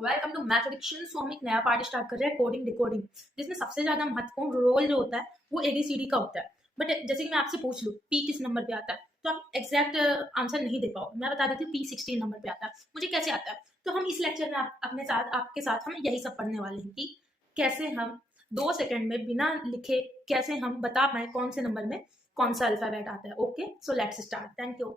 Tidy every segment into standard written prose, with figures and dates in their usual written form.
Welcome to मैथडिक्शन। सो हम एक नया पार्ट स्टार्ट कर रहे हैं, कोडिंग डिकोडिंग, जिसमें सबसे ज्यादा महत्वपूर्ण रोल जो होता है वो एबीसीडी का होता है। बट जैसे कि मैं आपसे पूछ लूँ पी किस नंबर पे आता है, तो आप एग्जैक्ट आंसर नहीं दे पाओ। मैं बता देती हूँ पी 16 नंबर पे आता है। मुझे कैसे आता है? तो हम इस लेक्चर में अपने साथ आपके साथ हम यही सब पढ़ने वाले हैं कि कैसे हम 2 सेकंड में बिना लिखे कैसे हम बता पाए कौन से नंबर में कौन सा अल्फाबेट आता है। Okay, so let's start. Thank you.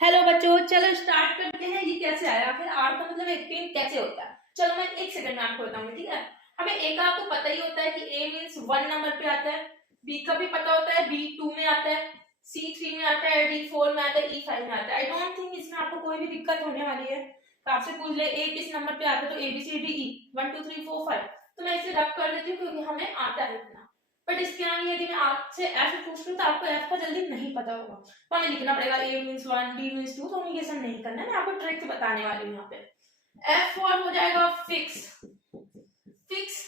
Hello बच्चों, चलो स्टार्ट करते हैं। ये कैसे आया, फिर आर का मतलब 18 कैसे होता है? चलो मैं 1 सेकंड में आपको बताऊंगी, ठीक है। हमें ए का तो पता ही होता है कि ए मींस 1 नंबर पे आता है, बी का भी पता होता है, बी 2 में आता है, सी 3 में आता है, डी 4 में आता है, ई 5 में आता है। आई डोंट थिंक इसमें आपको कोई भी दिक्कत होने वाली है। तो आपसे पूछ ले ए किस नंबर पे आता है, तो A B C D E 1 2 3 4 5, तो मैं इसे रब कर देती हूँ क्योंकि हमें आता है इतना। बट इसके आगे यदि मैं आपसे एफ पूछ लूँ तो आपको एफ का जल्दी नहीं पता होगा, तो हमें लिखना पड़ेगा ए मींस 1, बी मींस 2। तो हमें ये सब नहीं करना है, मैं आपको ट्रिक बताने वाली हूँ यहाँ पे। एफ फॉर हो जाएगा फिक्स, फिक्स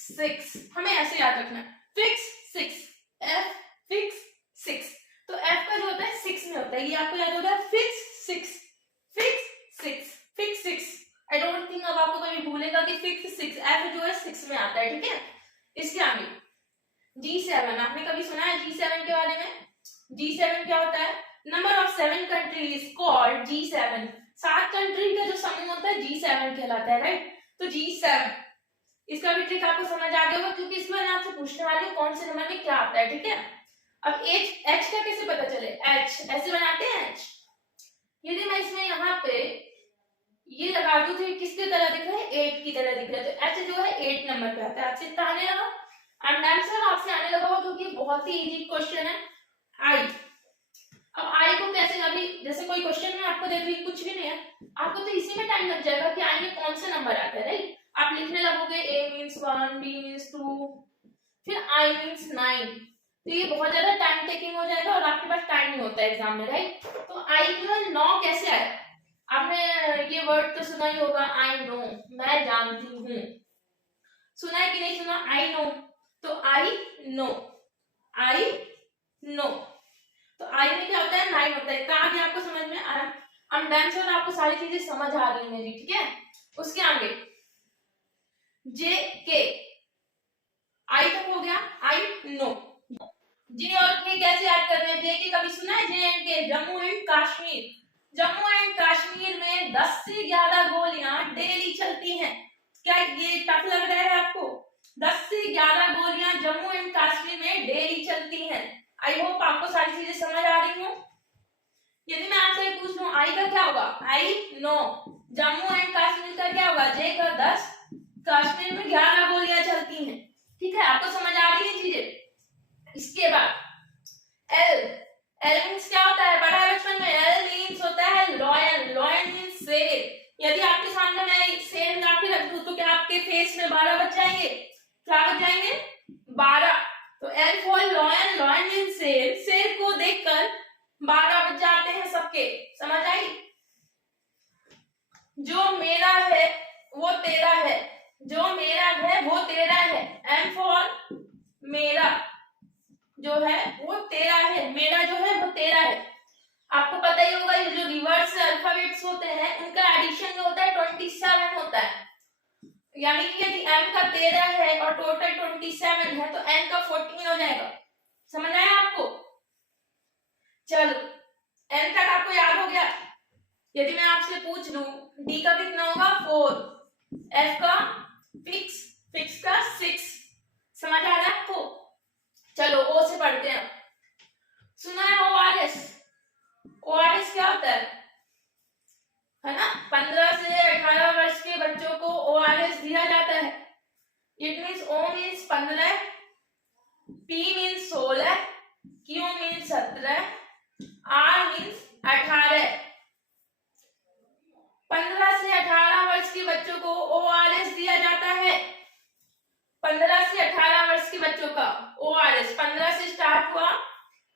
6, हमें ऐसे याद रखना है, फिक्स 6, एफ फिक्स 6। तो एफ का जो होता है 6 में होता है, ये आपको याद होगा, fix 6, fix 6, fix 6। I don't think अब आपको कभी भूलेगा कि फिक्स 6, एफ जो है 6 में आता है, ठीक है। इसके आगे G7, आपने कभी सुना है G7 के बारे में? G7 क्या होता है? Number of 7 countries called G7। 7 country का जो समूह होता है G7 कहलाता है, राइट। तो G7, इसका भी ट्रिक आपको समझ आ गया होगा क्योंकि इसमें मैं आपसे पूछने वाली हूँ कौन से नंबर में क्या आता है, ठीक है। अब H का कैसे पता चले? H ऐसे बनाते हैं H। यदि मैं इसमें यहाँ पे ये लगा दूं तो किसकी तरह दिख रहा है? 8 की तरह दिख रहा है। तो H जो है 8 नंबर पे आता है। आपसे इतना आने लगा, एंड आंसर आपसे आने लगा होगा क्योंकि बहुत ही इजी क्वेश्चन है। आई, अब आई को कैसे, अभी जैसे कोई क्वेश्चन में आपको देख रही कुछ भी नहीं है, आपको तो इसी में टाइम लग जाएगा कि आई में कौन सा नंबर आता है, राइट। आप लिखने लगोगे ए मींस 1, बी मींस 2, फिर आई मींस 9, तो ये बहुत ज्यादा टाइम टेकिंग हो जाएगा और आपके पास टाइम नहीं होता है एग्जाम में, राइट। तो आई जो है 9 कैसे आया? आपने ये वर्ड तो सुना ही होगा, आई नो, मैं जानती हूँ। सुना है कि नहीं सुना? आई नो, तो आई नो, आई नो। तो आई में क्या होता है? 9 होता है। इतना आगे आपको समझ में आया? I'm done sir, आपको सारी चीजें समझ आ रही है मेरी, ठीक है। उसके आगे जे के, आई तक हो गया, आई नो। जे और के कैसे याद करते हैं? जे के कभी सुना है? जे एंड के, जम्मू एंड कश्मीर। जम्मू एंड कश्मीर में 10 से 11 गोलियां डेली चलती हैं। क्या ये टफ लग रहा है आपको? 10 से 11 गोलियां जम्मू एंड कश्मीर में डेली चलती हैं। आई होप आपको सारी चीजें समझ आ रही हो। यदि मैं आपसे पूछ लूं आई का क्या होगा? I know. Jammu and Kashmir का क्या होगा? जे का 10, कश्मीर में 11 गोलियां चलती हैं, ठीक है। आपको समझ आ रही है चीजें। इसके बाद एल, एल मींस क्या होता है? पढ़ा है बचपन में। एल मींस होता है लॉयन, लॉयन मींस शेर। यदि आपके सामने मैं शेर ला के रख दूं तो क्या आपके फेस में 12 बच जाएंगे? क्या बच जाएंगे? 12। तो L for lion, lion means शेर, शेर को देखकर 12 बच जाते हैं सबके। समझ आई? जो मेरा है वो तेरा है, जो मेरा है वो तेरा है। एम फॉर मेरा, जो है वो तेरा है, मेरा जो है वो तेरा है। आपको पता ही होगा ये जो रिवर्स अल्फाबेट्स होते हैं उनका एडिशन जो होता है 27 होता है। यानी कि यदि m का 13 है और टोटल 27 है तो n का 14 हो जाएगा। समझ आया आपको? चलो, n तक आपको याद हो गया। यदि मैं आपसे पूछ लूं d का कितना होगा? 4, f का फिक्स, फिक्स का 6। समझ आ रहा है आपको? चलो ओ से पढ़ते हैं। सुना है ORS? ORS क्या होता है ना? 15 से 18 वर्ष के बच्चों को ORS दिया जाता है। It means O means 15, P means 16, Q means 17, R means 18। 15 से 18 वर्ष के बच्चों को ORS दिया जाता है। 15 से 18 वर्ष के बच्चों का ORS 15 से स्टार्ट हुआ,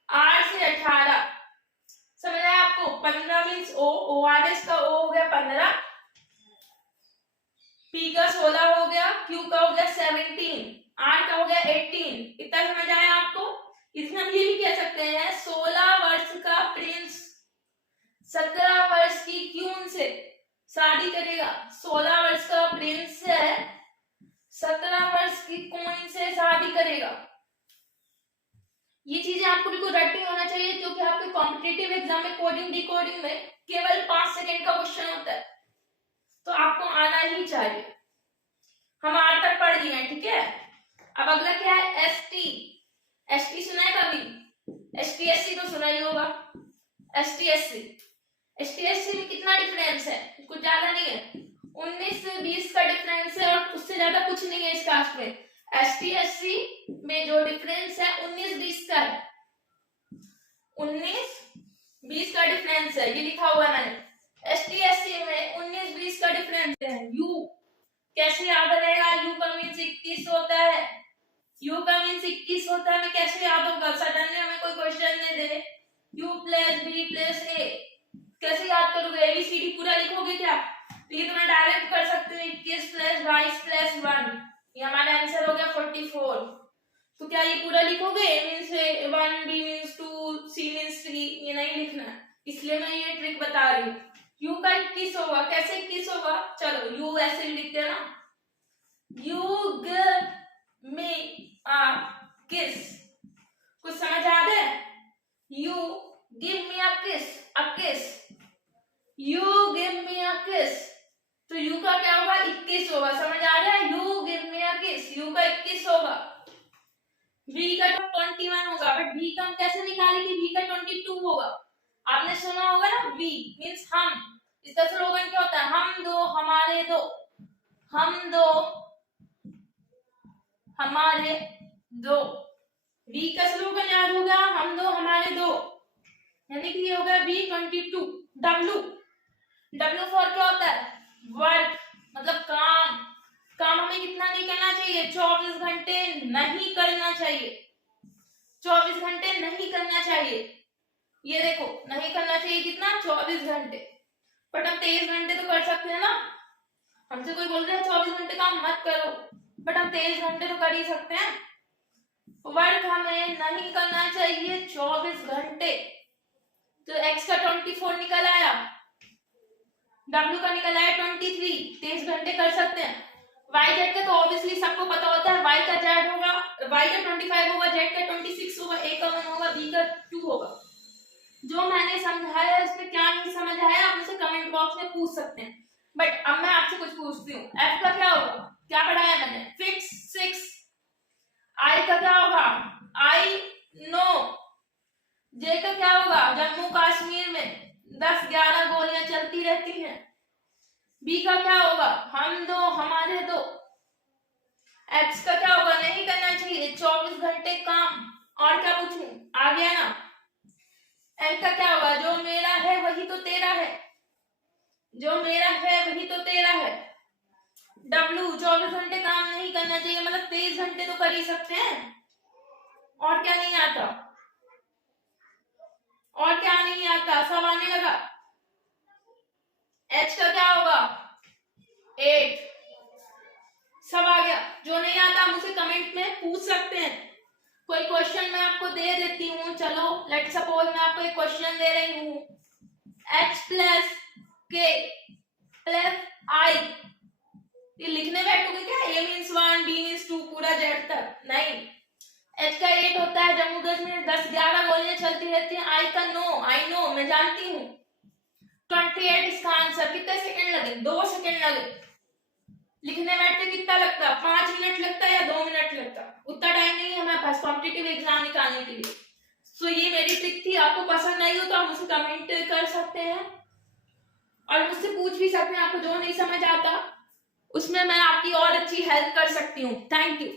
R से 18। समझ आया आपको? 15 मीन्स O, ORS का O हो गया 15, P का 16 हो गया, Q का हो गया 17, R का हो गया 18। इतना समझ आया आपको? इसमें हम ये भी कह सकते हैं 16 वर्ष का प्रिंस 17 वर्ष की क्यून से शादी करेगा। 16 वर्ष का प्रिंस है, 17 वर्ष की क्वीन से शादी करेगा। ये चीजें आपको बिल्कुल रट्टी होना चाहिए, क्योंकि आपके कॉम्पिटिटिव एग्जाम में कोडिंग डिकोडिंग में केवल 5 सेकंड का क्वेश्चन होता है, तो आपको आना ही चाहिए। हम आर तक पढ़ लिए हैं, ठीक है। अब अगला क्या है, एसटी। एसटी सुना है कभी? एसटीएससी तो सुना ही होगा। एसटीएससी, एसटीएससी में कितना डिफरेंस है? कुछ ज्यादा नहीं है, 19 से 20 का डिफरेंस है, और उससे ज्यादा कुछ नहीं है इस कास्ट में। एसटीएससी में जो डिफरेंस है 19-20 का है, 19-20 का डिफरेंस है, ये लिखा हुआ है मैंने। एसटीएससी में 19-20 का डिफरेंस है। यू कैसे याद रहेगा? यू का मीन्स 21 होता है, यू का मीन्स 21 होता है, मैं कैसे याद होगा? सडनली हमें कोई क्वेश्चन दे दे u प्लस बी प्लस ए, कैसे याद करोगे? एबीसीडी पूरा लिखोगे क्या? तो ये तो मैं डायरेक्ट कर सकती हूँ, 21 प्लस 22 प्लस 1, ये हमारा आंसर हो गया 44। तो क्या ये पूरा लिखोगे? A means 1, B means 2, C means 3, ये नहीं लिखना है, इसलिए मैं ये ट्रिक बता रही हूँ। यू का 21 होगा, कैसे 21 होगा? चलो यू ऐसे ही लिखते हैं ना, यू गिव मी अ किस, कुछ समझ आ रहा है? यू गिव मी अ किस, अ किस, यू गिव मी अ किस, तो यू का क्या होगा? 21 होगा, समझ आ रहा है? यू गिव मी अ किस, यू का 21 होगा। बी का तो 21 होगा, बट बी का हम कैसे निकालें कि बी का 22 होगा? आपने सुना होगा ना, बी मीन्स हम, इसका स्लोगन क्या होता है? हम दो हमारे दो, हम दो हमारे दो। बी का स्लोगन याद होगा, हम दो हमारे दो, यानी कि ये होगा B22। डब्ल्यू, डब्ल्यू फॉर क्या होता है? वर्क, मतलब काम। काम हमें कितना नहीं करना चाहिए? 24 घंटे नहीं करना चाहिए, 24 घंटे नहीं करना चाहिए। ये देखो, नहीं करना चाहिए कितना? 24 घंटे, बट हम 23 घंटे तो कर सकते हैं ना। हमसे कोई बोल रहा है 24 घंटे काम मत करो, बट हम 23 घंटे तो कर ही सकते हैं। वर्क हमें नहीं करना चाहिए 24 घंटे, तो x का 24 निकल आया, w का निकल आया 23, 23 घंटे कर सकते हैं। y z का तो ऑब्वियसली सबको पता होता है, y का z होगा, y का 25 होगा, z का 26 होगा, a का 1 होगा, b का 2 होगा। जो मैंने समझाया है उसमें क्या नहीं समझ आया आप मुझसे कमेंट बॉक्स में पूछ सकते हैं। बट अब मैं आपसे कुछ पूछती हूँ, f का क्या होगा? क्या पढ़ाया मैंने? फिक्स 6। I का क्या होगा? I know. जे का क्या होगा? जम्मू कश्मीर में 10-11 गोलियां चलती रहती हैं। बी का क्या होगा? हम दो हमारे दो। एक्स का क्या होगा? नहीं करना चाहिए 24 घंटे काम। और क्या पूछूं? आ गया ना। एम का क्या होगा? जो मेरा है वही तो तेरा है, जो मेरा है वही तो तेरा है। डब्ल्यू 24 घंटे काम नहीं करना चाहिए, मतलब 23 घंटे तो कर ही सकते हैं। और क्या नहीं आता? और क्या नहीं आता? सब आने लगा। एच का क्या होगा? 8। सब आ गया। जो नहीं आता मुझे कमेंट में पूछ सकते हैं। कोई क्वेश्चन मैं आपको दे देती हूँ, चलो लेट सपोज मैं आपको एक क्वेश्चन दे रही हूँ, h plus k plus i, ये लिखने बैठोगे क्या? a मीन्स 1, b मीन्स 2, पूरा z तक नहीं। h का 8 होता है, जम्मू कश्मीर 10-11 गोलियां चलती रहती हैं। I का नो, आई नो, मैं जानती हूँ। 28 इसका आंसर। कितने सेकंड लगे? 2 सेकंड लगे। लिखने बैठते कितना लगता है? 5 मिनट लगता है या 2 मिनट लगता है? उतना टाइम नहीं है हमारे पास कॉम्पिटिटिव एग्जाम निकालने के लिए। सो ये मेरी ट्रिक थी। आपको पसंद आई हो तो आप मुझसे कमेंट कर सकते हैं और मुझसे पूछ भी सकते हैं। आपको जो नहीं समझ आता उसमें मैं आपकी और अच्छी हेल्प कर सकती हूँ। Thank you.